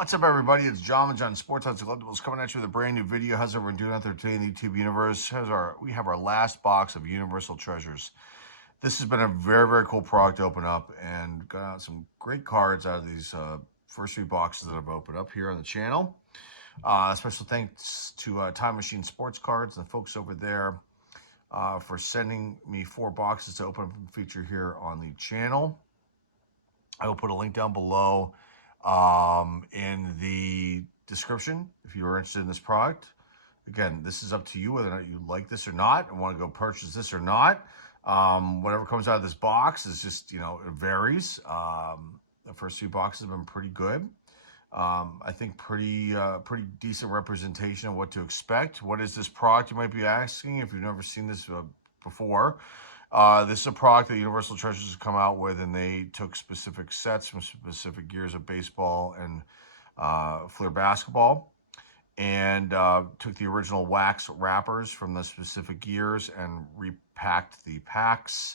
What's up, everybody? It's John Sports House Collectibles coming at you with a brand new video. How's everyone doing out there today in the YouTube universe? We have our last box of Universal Treasures. This has been a very, very cool product to open up, and got out some great cards out of these first three boxes that I've opened up here on the channel. Special thanks to Time Machine Sports Cards and the folks over there for sending me 4 boxes to open up and feature here on the channel. I will put a link down below in the description if you're interested in this product. Again, this is up to you whether or not you like this or not and want to go purchase this or not. Whatever comes out of this box is just, it varies. The first 2 boxes have been pretty good. I think pretty decent representation of what to expect. What is this product, you might be asking, if you've never seen this before. This is a product that Universal Treasures has come out with, and they took specific sets from specific years of baseball and Fleer basketball, and took the original wax wrappers from the specific years and repacked the packs,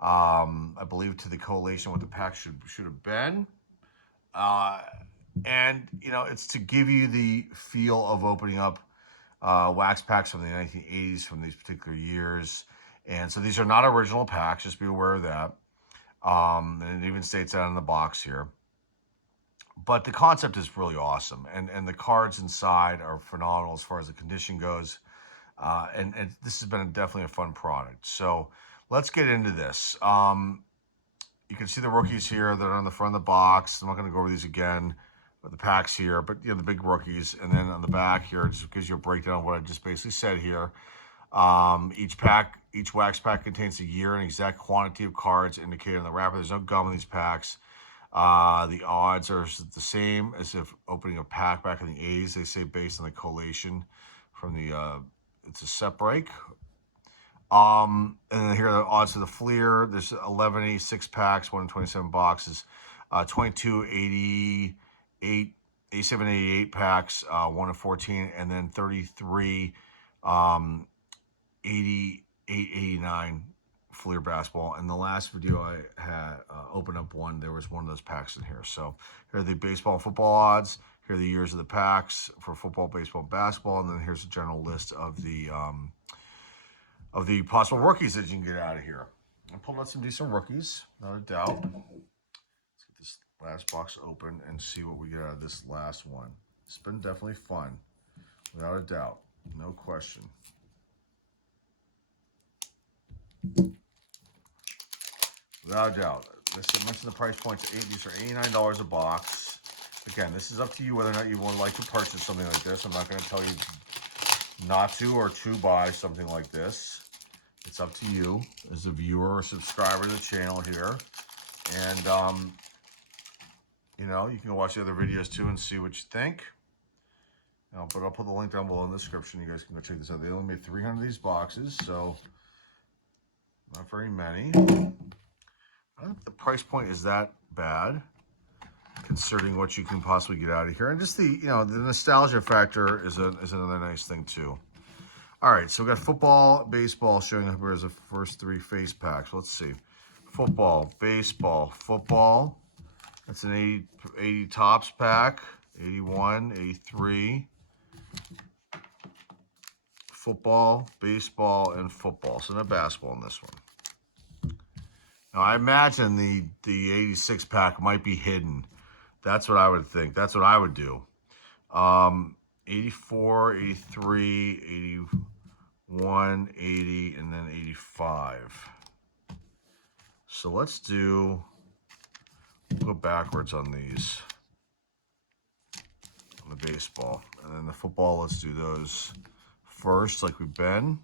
I believe, to the collation what the pack should have been. And, it's to give you the feel of opening up wax packs from the 1980s from these particular years. And so these are not original packs, just be aware of that. And it even states that in the box here. But the concept is really awesome. And the cards inside are phenomenal as far as the condition goes. And this has been definitely a fun product. So let's get into this. You can see the rookies here that are on the front of the box. I'm not going to go over these again, but the packs here. But, the big rookies. And then on the back here, it just gives you a breakdown of what I just basically said here. Each wax pack contains a year and exact quantity of cards indicated on the wrapper. There's no gum in these packs. The odds are the same as if opening a pack back in the 80s. They say based on the collation from the it's a set break. And then here are the odds of the Fleer. There's 11 6-packs, 1 in 27 boxes, 22 88, 87 88 packs, 1 in 14, and then 33 88 89 Fleer basketball. And the last video I had opened up one, there was one of those packs in here. So here are the baseball and football odds. Here are the years of the packs for football, baseball, and basketball. And then here's a general list of the possible rookies that you can get out of here. I pulled out some decent rookies, not a doubt. Let's get this last box open and see what we get out of this last one. It's been definitely fun, without a doubt, no question. Without a doubt. I mentioned the price points. These are $89 a box. Again, this is up to you whether or not you would like to purchase something like this. I'm not going to tell you not to or to buy something like this. It's up to you as a viewer or subscriber to the channel here. And, you can watch the other videos too and see what you think. But I'll put the link down below in the description. You guys can go check this out. They only made 300 of these boxes, so not very many. I don't think the price point is that bad, considering what you can possibly get out of here. And just the, the nostalgia factor is another nice thing too. All right, so we got football, baseball showing up here as the first 3 face packs. Let's see. Football, baseball, football. That's an 80 tops pack, 81, 83. Football, baseball, and football. So no basketball in this one. Now, I imagine the 86 pack might be hidden. That's what I would think. That's what I would do. 84, 83, 81, 80, and then 85. So let's go backwards on these. On the baseball. And then the football, let's do those first like we've been.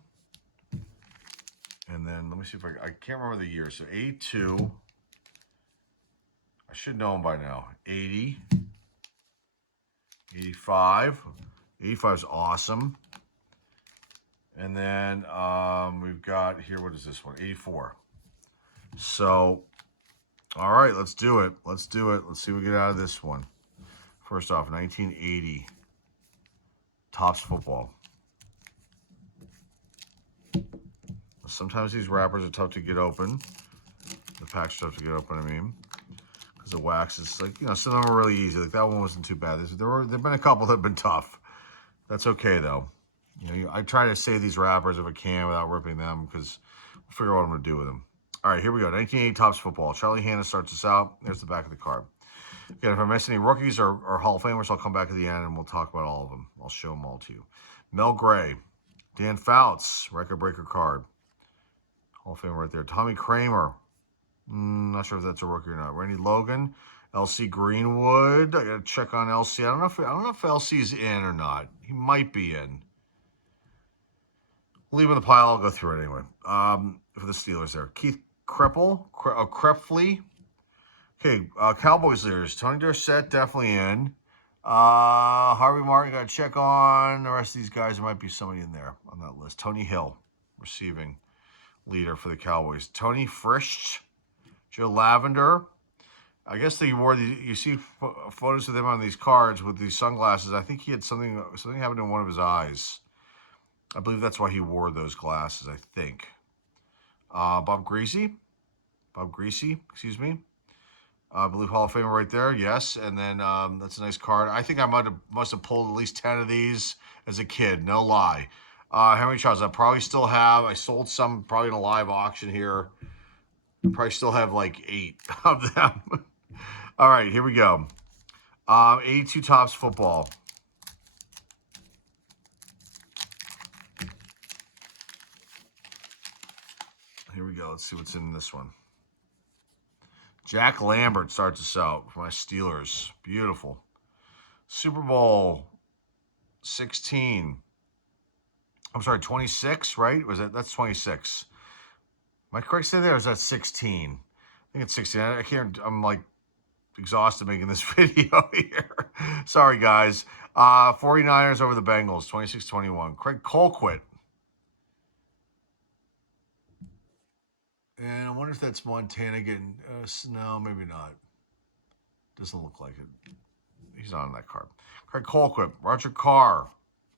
And then let me see if I can't remember the year. So 82, I should know them by now. 80, 85. 85 is awesome. And then we've got here, what is this one? 84. So, all right, let's do it. Let's do it. Let's see what we get out of this one. First off, 1980, Topps football. Sometimes these wrappers are tough to get open. The packs are tough to get open, because the wax is like, some of them are really easy. Like that one wasn't too bad. There've been a couple that have been tough. That's okay though. I try to save these wrappers if I can without ripping them because we'll figure out what I'm going to do with them. All right, here we go. 1980 Topps Football. Charlie Hanna starts us out. There's the back of the card. Again, if I miss any rookies or Hall of Famers, I'll come back at the end and we'll talk about all of them. I'll show them all to you. Mel Gray. Dan Fouts, record breaker card. Hall of Famer right there. Tommy Kramer. Not sure if that's a rookie or not. Randy Logan. LC Greenwood. I got to check on LC. I don't know if LC's in or not. He might be in. Leave him in the pile. I'll go through it anyway. For the Steelers there. Keith Krepfle. Okay, Cowboys leaders. Tony Dorsett definitely in. Harvey Martin, got to check on the rest of these guys. There might be somebody in there on that list. Tony Hill, receiving leader for the Cowboys. Tony Frisch, Joe Lavender. I guess they wore these. You see photos of them on these cards with these sunglasses. I think he had something happened in one of his eyes. I believe that's why he wore those glasses. I think. Bob Greasy, excuse me. I believe Hall of Famer right there, yes. And then that's a nice card. I think I must have pulled at least 10 of these as a kid, no lie. Henry Charles, I probably still have. I sold some probably in a live auction here. I probably still have like 8 of them. All right, here we go. 82 Topps Football. Here we go. Let's see what's in this one. Jack Lambert starts us out for my Steelers. Beautiful. Super Bowl 16. I'm sorry, 26, right? That's 26. Am I correct to say there, or is that 16? I think it's 16. I can't, I'm like exhausted making this video here. Sorry, guys. 49ers over the Bengals, 26-21. Craig Colquitt. And I wonder if that's Montana again. No, maybe not. Doesn't look like it. He's not on that card. Craig Colquitt. Roger Carr.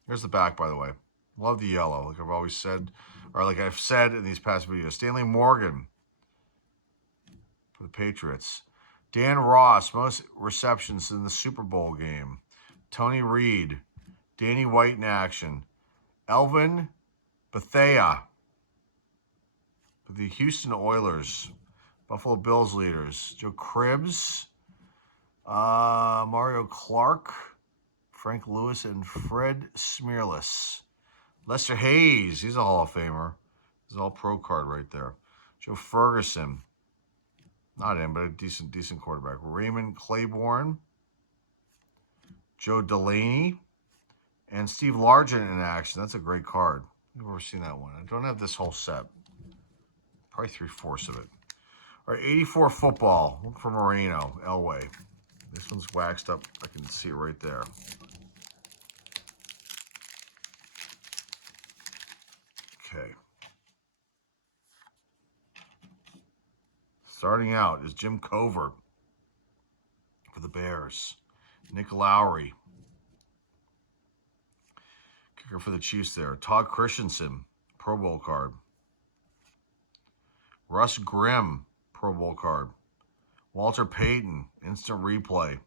Here's the back, by the way. Love the yellow, like I've always said, or like I've said in these past videos. Stanley Morgan for the Patriots. Dan Ross, most receptions in the Super Bowl game. Tony Reed. Danny White in action. Elvin Bethea for the Houston Oilers. Buffalo Bills leaders. Joe Cribbs. Mario Clark. Frank Lewis and Fred Smearless. Lester Hayes, he's a Hall of Famer. He's an all-pro card right there. Joe Ferguson, not in, but a decent quarterback. Raymond Claiborne, Joe Delaney, and Steve Largent in action. That's a great card. I've never seen that one. I don't have this whole set. Probably 3/4 of it. All right, 84 Football. Look for Moreno, Elway. This one's waxed up. I can see it right there. Okay. Starting out is Jim Covert for the Bears. Nick Lowry. Kicker for the Chiefs there. Todd Christensen, Pro Bowl card. Russ Grimm, Pro Bowl card. Walter Payton, instant replay.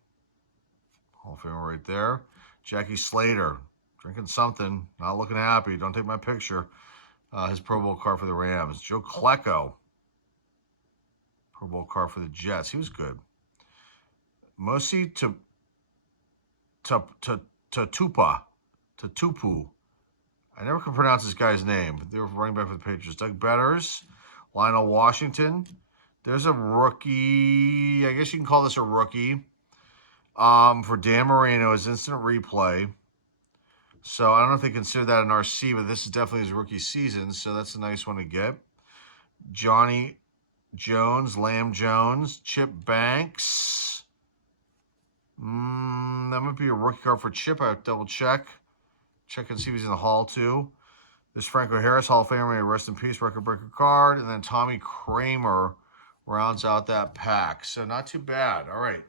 Hall of Famer right there. Jackie Slater, drinking something, not looking happy. Don't take my picture. His Pro Bowl card for the Rams. Joe Klecko, Pro Bowl card for the Jets. He was good. Mosi Tatupu. I never could pronounce this guy's name. They were running back for the Patriots. Doug Betters, Lionel Washington. There's a rookie. I guess you can call this a rookie. For Dan Marino, his instant replay. So I don't know if they consider that an RC, but this is definitely his rookie season, so that's a nice one to get. Johnny Jones, Lamb Jones, Chip Banks. That might be a rookie card for Chip. I have to double check. Check and see if he's in the Hall too. There's Franco Harris, Hall of Famer, rest in peace, record breaker card. And then Tommy Kramer rounds out that pack. So not too bad. All right.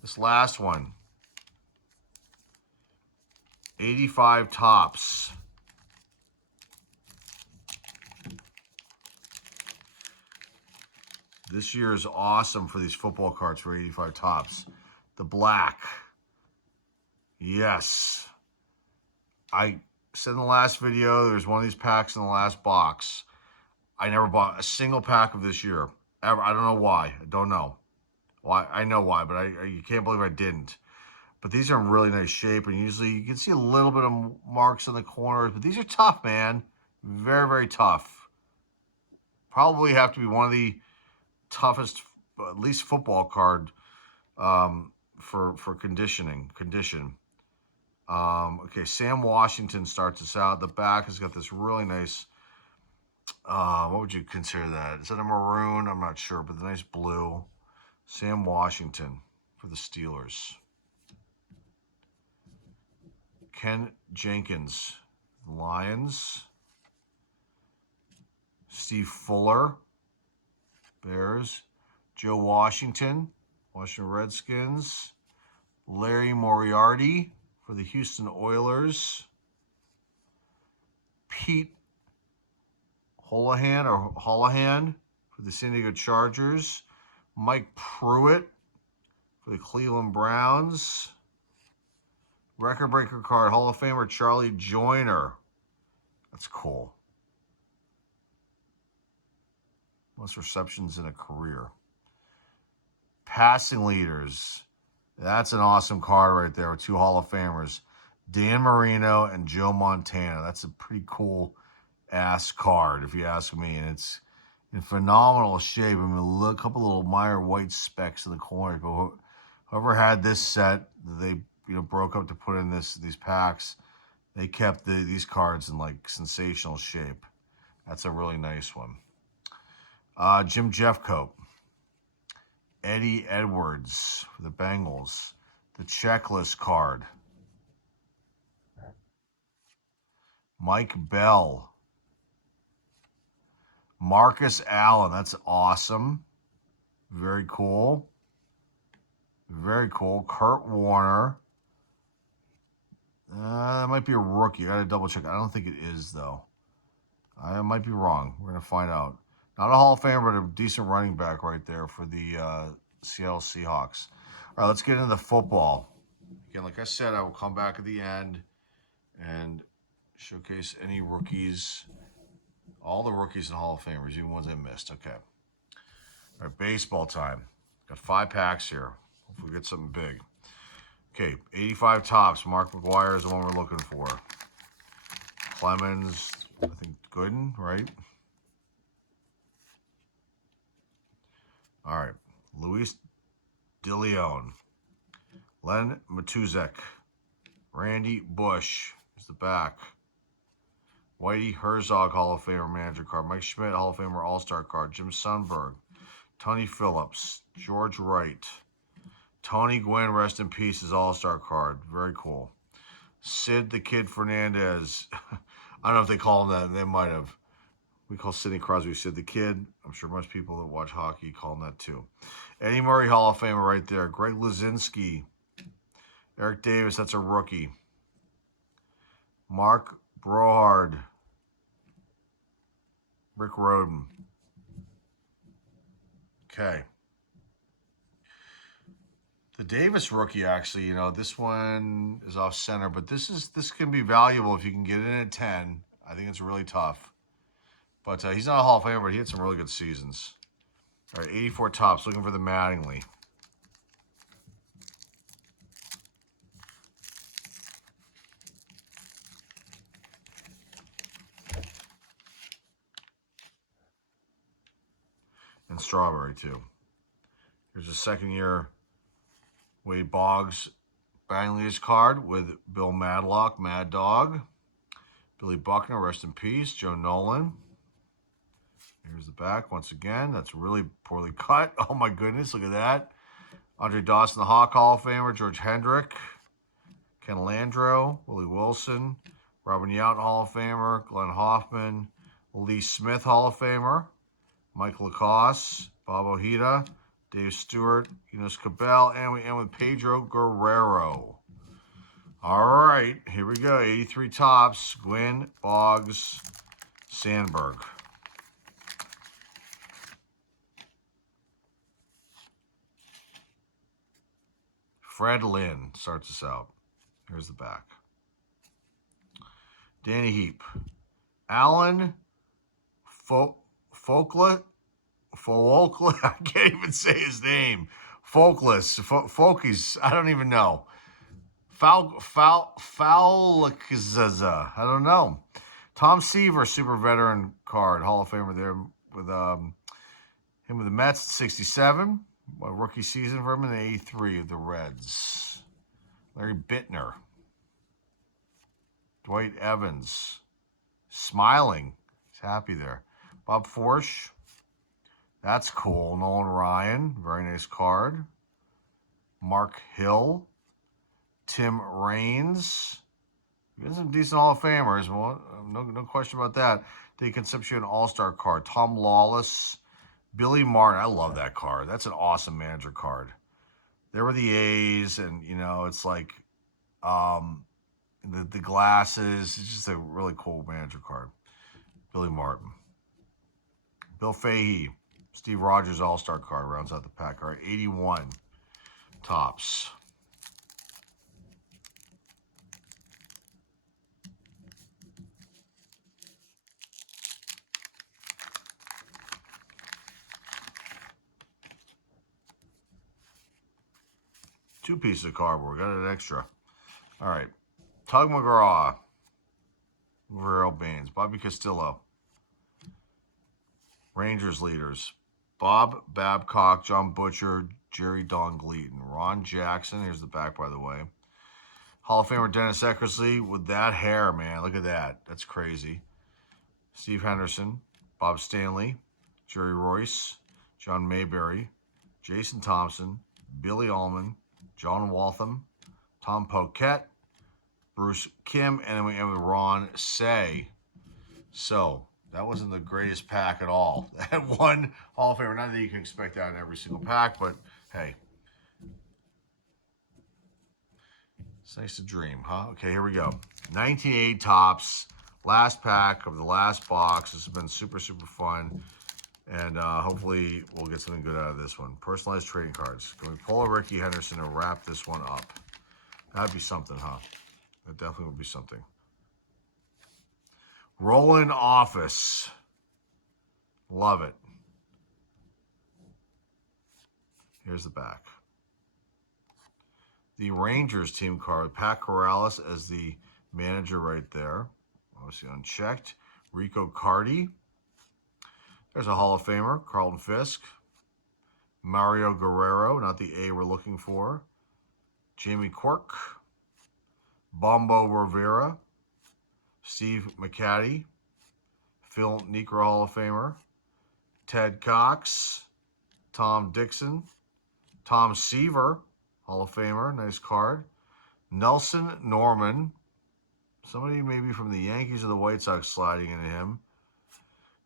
This last one. 85 Topps. This year is awesome for these football cards for 85 tops. The black. Yes. I said in the last video, there's one of these packs in the last box. I never bought a single pack of this year. Ever. I don't know why. I don't know. Why? I know why, but you can't believe I didn't. But these are in really nice shape, and usually you can see a little bit of marks on the corners, but these are tough, man. Very, very tough. Probably have to be one of the toughest, at least football card for condition. Okay, Sam Washington starts us out. The back has got this really nice, what would you consider that? Is that a maroon? I'm not sure, but the nice blue. Sam Washington for the Steelers. Ken Jenkins, Lions. Steve Fuller, Bears. Joe Washington, Washington Redskins. Larry Moriarty for the Houston Oilers. Pete Holohan for the San Diego Chargers. Mike Pruitt for the Cleveland Browns. Record breaker card, Hall of Famer Charlie Joyner. That's cool. Most receptions in a career. Passing leaders. That's an awesome card right there with two Hall of Famers. Dan Marino and Joe Montana. That's a pretty cool ass card, if you ask me. And it's in phenomenal shape. I mean, a couple little minor white specks in the corner. But whoever had this set, they broke up to put in these packs. They kept these cards in like sensational shape. That's a really nice one. Jim Jeffcoat. Eddie Edwards for the Bengals. The checklist card. Mike Bell. Marcus Allen. That's awesome. Very cool. Very cool. Kurt Warner. That might be a rookie. I gotta double check. I don't think it is, though. I might be wrong. We're gonna find out. Not a Hall of Famer, but a decent running back right there for the Seattle Seahawks. All right, let's get into the football. Again, like I said, I will come back at the end and showcase any rookies, all the rookies and Hall of Famers, even ones I missed. Okay. All right, baseball time. Got 5 packs here. Hopefully we get something big. Okay, 85 tops. Mark McGwire is the one we're looking for. Clemens, I think Gooden, right? All right, Luis DeLeon, Len Matuzek, Randy Bush is the back. Whitey Herzog, Hall of Famer manager card. Mike Schmidt, Hall of Famer All-Star card. Jim Sundberg, Tony Phillips, George Wright. Tony Gwynn, rest in peace, his All-Star card. Very cool. Sid the Kid Fernandez. I don't know if they call him that. They might have. We call Sidney Crosby Sid the Kid. I'm sure most people that watch hockey call him that too. Eddie Murray, Hall of Famer right there. Greg Luzinski. Eric Davis, that's a rookie. Mark Brohard. Rick Roden. Okay. The Davis rookie, actually, this one is off center, but this can be valuable if you can get in at 10. I think it's really tough. But he's not a Hall of Famer, but he had some really good seasons. All right, 84 tops, looking for the Mattingly. And Strawberry, too. Here's a second-year Wade Boggs batting leaders card with Bill Madlock, Mad Dog. Billy Buckner, rest in peace. Joe Nolan. Here's the back once again. That's really poorly cut. Oh, my goodness. Look at that. Andre Dawson, the Hawk Hall of Famer. George Hendrick. Ken Landreau. Willie Wilson. Robin Yount, Hall of Famer. Glenn Hoffman. Lee Smith, Hall of Famer. Mike Lacoste. Bob Ojeda. Dave Stewart. Enos Cabell. And we end with Pedro Guerrero. All right. Here we go. 83 tops. Gwynn, Boggs, Sandberg. Fred Lynn starts us out. Here's the back. Danny Heap. Alan Folkla. I can't even say his name. Folkies. I don't even know. Falkazaza. I don't know. Tom Seaver, super veteran card, Hall of Famer there with him with the Mets, 67. A rookie season for him in the 83 of the Reds. Larry Bittner. Dwight Evans. Smiling. He's happy there. Bob Forsch. That's cool. Nolan Ryan. Very nice card. Mark Hill. Tim Raines. We got some decent Hall of Famers. Well, no question about that. The Concepcion All-Star card. Tom Lawless. Billy Martin. I love that card. That's an awesome manager card. There were the A's, and, you know, it's like the glasses. It's just a really cool manager card. Billy Martin. Bill Fahey. Steve Rogers All-Star card rounds out the pack. All right, 81 tops. Two pieces of cardboard. Got an extra. All right. Tug McGraw. Verrell Baines. Bobby Castillo. Rangers leaders. Bob Babcock, John Butcher, Jerry Don Gleaton. Ron Jackson. Here's the back, by the way. Hall of Famer Dennis Eckersley with that hair, man. Look at that. That's crazy. Steve Henderson. Bob Stanley. Jerry Royce. John Mayberry. Jason Thompson. Billy Ullman. John Waltham. Tom Poquette. Bruce Kim. And then we end with Ron Say. So, that wasn't the greatest pack at all. That one Hall of Famer. Not that you can expect that in every single pack, but hey. It's nice to dream, huh? Okay, here we go. 1980 tops. Last pack of the last box. This has been super, super fun. And hopefully we'll get something good out of this one. Personalized trading cards. Can we pull a Ricky Henderson and wrap this one up? That'd be something, huh? That definitely would be something. Roland Office. Love it. Here's the back. The Rangers team card. Pat Corrales as the manager right there. Obviously unchecked. Rico Cardi. There's a Hall of Famer. Carlton Fisk. Mario Guerrero. Not the A we're looking for. Jamie Quirk. Bombo Rivera. Steve McCaddy. Phil Niekro Hall of Famer. Ted Cox. Tom Dixon. Tom Seaver Hall of Famer. Nice card. Nelson Norman. Somebody maybe from the Yankees or the White Sox sliding into him.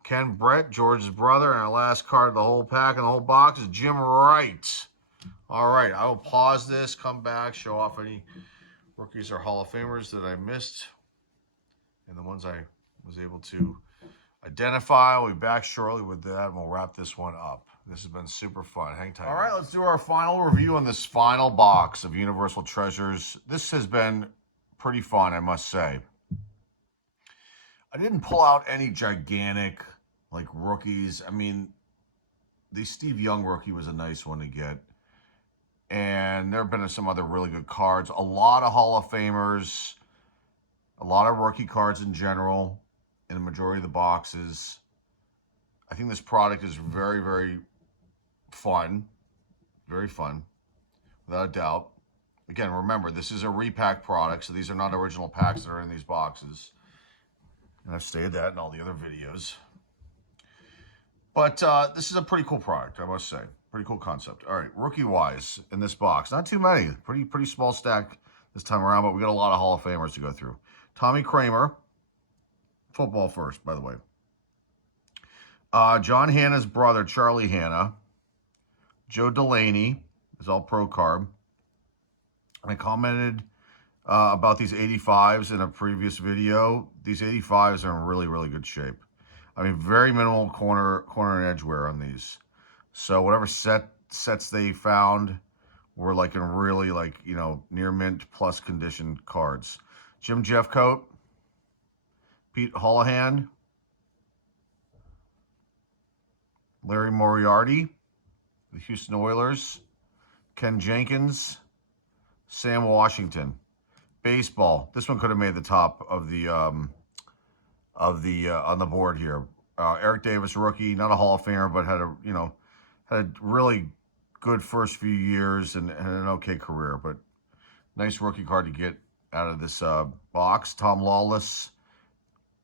Ken Brett, George's brother. And our last card of the whole pack and the whole box is Jim Wright. All right, I will pause this, come back, show off any rookies or Hall of Famers that I missed. And the ones I was able to identify. We'll be back shortly with that, and we'll wrap this one up. This has been super fun. Hang tight. All right, let's do our final review on this final box of Universal Treasures. This has been pretty fun, I must say. I didn't pull out any gigantic, like, rookies. I mean, the Steve Young rookie was a nice one to get. And there have been some other really good cards. A lot of Hall of Famers. A lot of rookie cards in general in the majority of the boxes. I think this product is very, very fun. Very fun, without a doubt. Again, remember, this is a repack product, so these are not original packs that are in these boxes. And I've stated that in all the other videos. But this is a pretty cool product, I must say. Pretty cool concept. All right, rookie-wise in this box. Not too many. Pretty small stack this time around, but we got a lot of Hall of Famers to go through. Tommy Kramer. Football first, by the way. John Hanna's brother, Charlie Hanna. Joe Delaney is all pro card. I commented about these 85s in a previous video. These 85s are in really, really good shape. I mean, very minimal corner and edge wear on these. So whatever sets they found were like in really like, you know, near mint plus condition cards. Jim Jeffcoat, Pete Holohan, Larry Moriarty, the Houston Oilers, Ken Jenkins, Sam Washington. Baseball. This one could have made the top of the on the board here. Eric Davis, rookie, not a Hall of Famer, but had a really good first few years and an okay career. But nice rookie card to get out of this box. Tom Lawless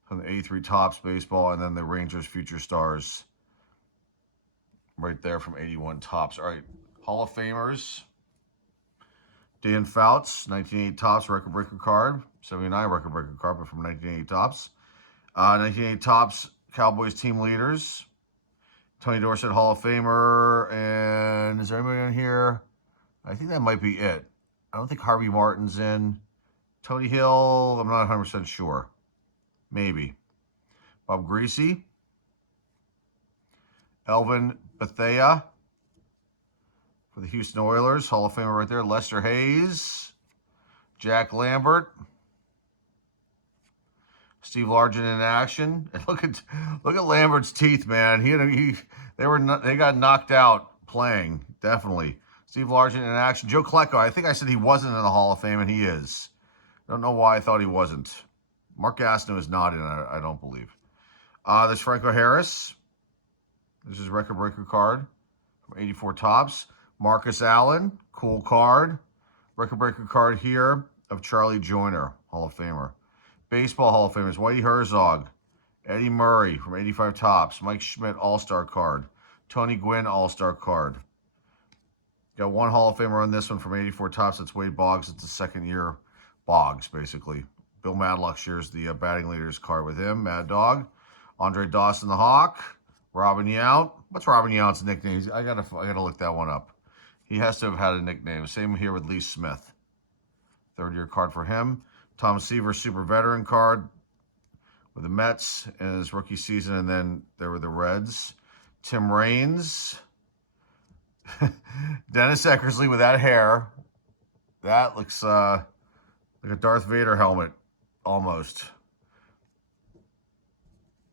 from the 83 Topps baseball, and then the Rangers Future Stars right there from 81 Topps. All right, Hall of Famers. Dan Fouts, 1988 Topps record breaker card. 79 record breaker card, but from 1988 Topps. 1988 Topps Cowboys team leaders. Tony Dorsett, Hall of Famer. And is there anybody on here? I think that might be it. I don't think Harvey Martin's in. Tony Hill, I'm not 100% sure. Maybe. Bob Greasy. Elvin Bethea for the Houston Oilers. Hall of Famer right there. Lester Hayes. Jack Lambert. Steve Largent in action. And look at Lambert's teeth, man. They got knocked out playing, definitely. Steve Largent in action. Joe Klecko. I think I said he wasn't in the Hall of Fame, and he is. I don't know why I thought he wasn't. Mark Gastineau is not in it, I don't believe. There's Franco Harris. This is record breaker card from 84 Topps. Marcus Allen, cool card. Record breaker card here of Charlie Joyner, Hall of Famer. Baseball Hall of Famers, Whitey Herzog, Eddie Murray from 85 Topps, Mike Schmidt All-Star card, Tony Gwynn All-Star card. Got one Hall of Famer on this one from 84 Topps. That's Wade Boggs. It's a second-year Boggs, basically. Bill Madlock shares the batting leaders card with him. Mad Dog, Andre Dawson the Hawk, Robin Yount. What's Robin Yount's nickname? I gotta look that one up. He has to have had a nickname. Same here with Lee Smith. Third-year card for him. Tom Seaver, super veteran card with the Mets in his rookie season, and then there were the Reds. Tim Raines. Dennis Eckersley with that hair. That looks like a Darth Vader helmet, almost.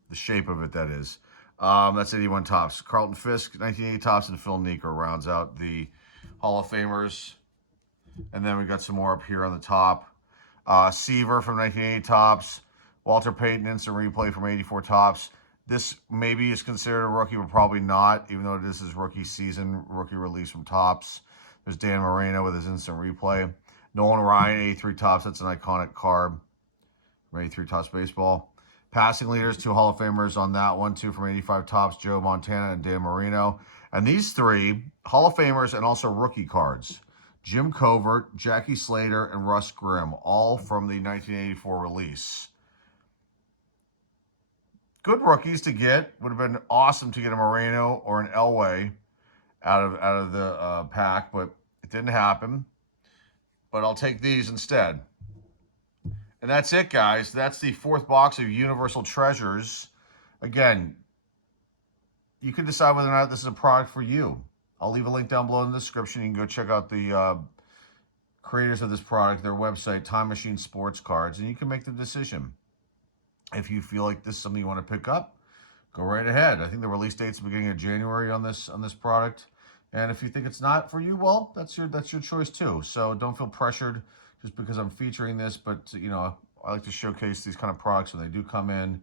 The shape of it, that is. That's 81 Topps. Carlton Fisk, 1980 Topps, and Phil Nieker rounds out the Hall of Famers. And then we got some more up here on the top. Seaver from 1980 Topps. Walter Payton, instant replay from 84 Topps. This maybe is considered a rookie, but probably not, even though this is rookie season, rookie release from Topps. There's Dan Moreno with his instant replay. Nolan Ryan, 83 Topps. That's an iconic card from 83 Topps baseball. Passing leaders, two Hall of Famers on that one, two from 85 Topps, Joe Montana and Dan Marino. And these three, Hall of Famers and also rookie cards. Jim Covert, Jackie Slater, and Russ Grimm, all from the 1984 release. Good rookies to get. Would have been awesome to get a Moreno or an Elway out of the pack, but it didn't happen. But I'll take these instead. And that's it, guys. That's the fourth box of Universal Treasures. Again, you can decide whether or not this is a product for you. I'll leave a link down below in the description. You can go check out the creators of this product, their website, Time Machine Sports Cards, and you can make the decision. If you feel like this is something you want to pick up, go right ahead. I think the release date's the beginning of January on this product. And if you think it's not for you, well, that's your choice too. So don't feel pressured just because I'm featuring this, but you know, I like to showcase these kind of products when they do come in.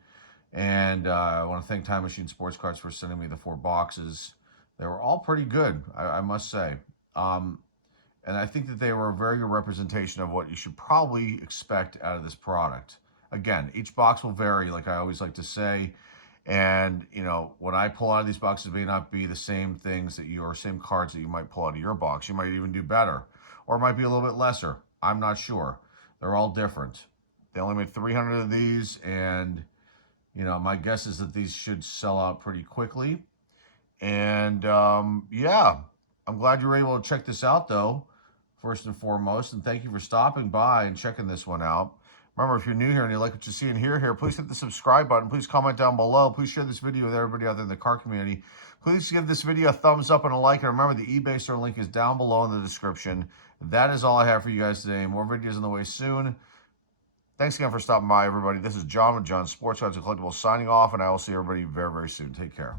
And I want to thank Time Machine Sports Cards for sending me the 4 boxes. They were all pretty good, I must say. And I think that they were a very good representation of what you should probably expect out of this product. Again, each box will vary, like I always like to say. And, you know, what I pull out of these boxes may not be the same things same cards that you might pull out of your box. You might even do better, or it might be a little bit lesser. I'm not sure. They're all different. They only made 300 of these, and, you know, my guess is that these should sell out pretty quickly. And, yeah, I'm glad you were able to check this out, though, first and foremost. And thank you for stopping by and checking this one out. Remember, if you're new here and you like what you see and hear here, please hit the subscribe button. Please comment down below. Please share this video with everybody out there in the car community. Please give this video a thumbs up and a like. And remember, the eBay store link is down below in the description. That is all I have for you guys today. More videos on the way soon. Thanks again for stopping by, everybody. This is John with John Sports Cards and Collectibles signing off, and I will see everybody very, very soon. Take care.